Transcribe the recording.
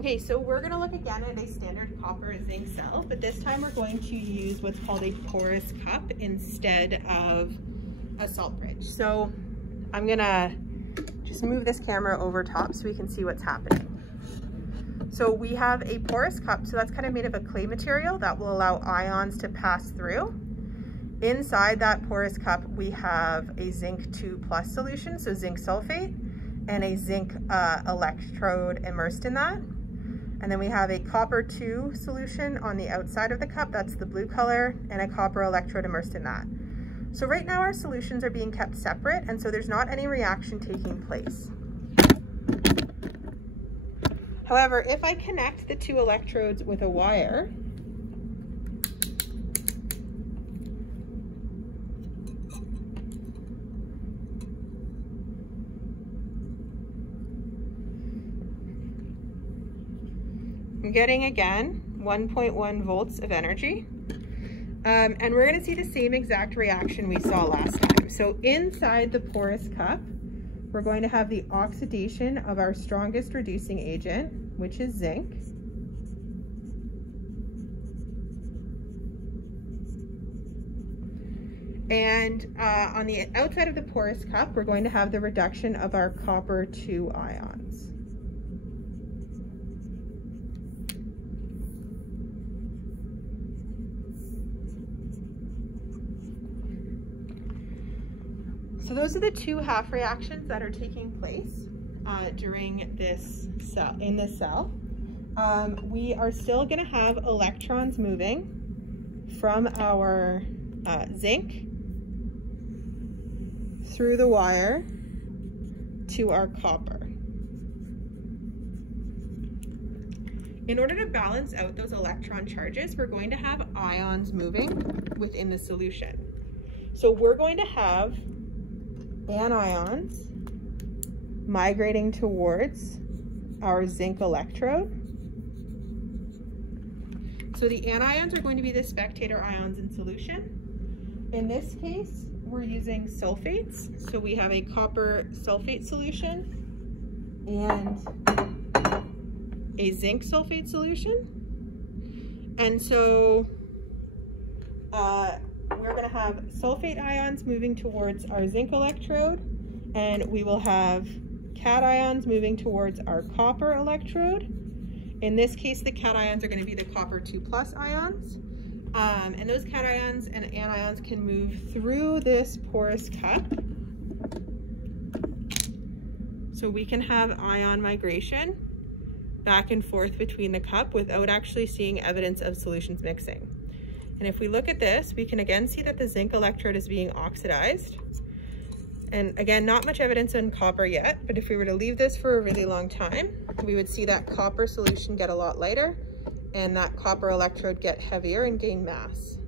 Okay, so we're gonna look again at a standard copper zinc cell, but this time we're going to use what's called a porous cup instead of a salt bridge. So I'm gonna just move this camera over top so we can see what's happening. So we have a porous cup, so that's kind of made of a clay material that will allow ions to pass through. Inside that porous cup, we have a zinc 2+ solution, so zinc sulfate, and a zinc electrode immersed in that. And then we have a copper 2 solution on the outside of the cup, that's the blue color, and a copper electrode immersed in that. So right now our solutions are being kept separate, and so there's not any reaction taking place. However, if I connect the 2 electrodes with a wire, I'm getting, again, 1.1 volts of energy. And we're gonna see the same exact reaction we saw last time. So inside the porous cup, we're going to have the oxidation of our strongest reducing agent, which is zinc. And on the outside of the porous cup, we're going to have the reduction of our copper 2 ions. So those are the 2 half reactions that are taking place during this cell. In this cell, we are still going to have electrons moving from our zinc through the wire to our copper. In order to balance out those electron charges, we're going to have ions moving within the solution. So we're going to have anions migrating towards our zinc electrode. So the anions are going to be the spectator ions in solution. In this case, we're using sulfates. So we have a copper sulfate solution and a zinc sulfate solution. And so we're going to have sulfate ions moving towards our zinc electrode, and we will have cations moving towards our copper electrode. In this case, the cations are going to be the copper 2+ ions. And those cations and anions can move through this porous cup. So we can have ion migration back and forth between the cup without actually seeing evidence of solutions mixing. And if we look at this, we can again see that the zinc electrode is being oxidized. And again, not much evidence on copper yet, but if we were to leave this for a really long time, we would see that copper solution get a lot lighter and that copper electrode get heavier and gain mass.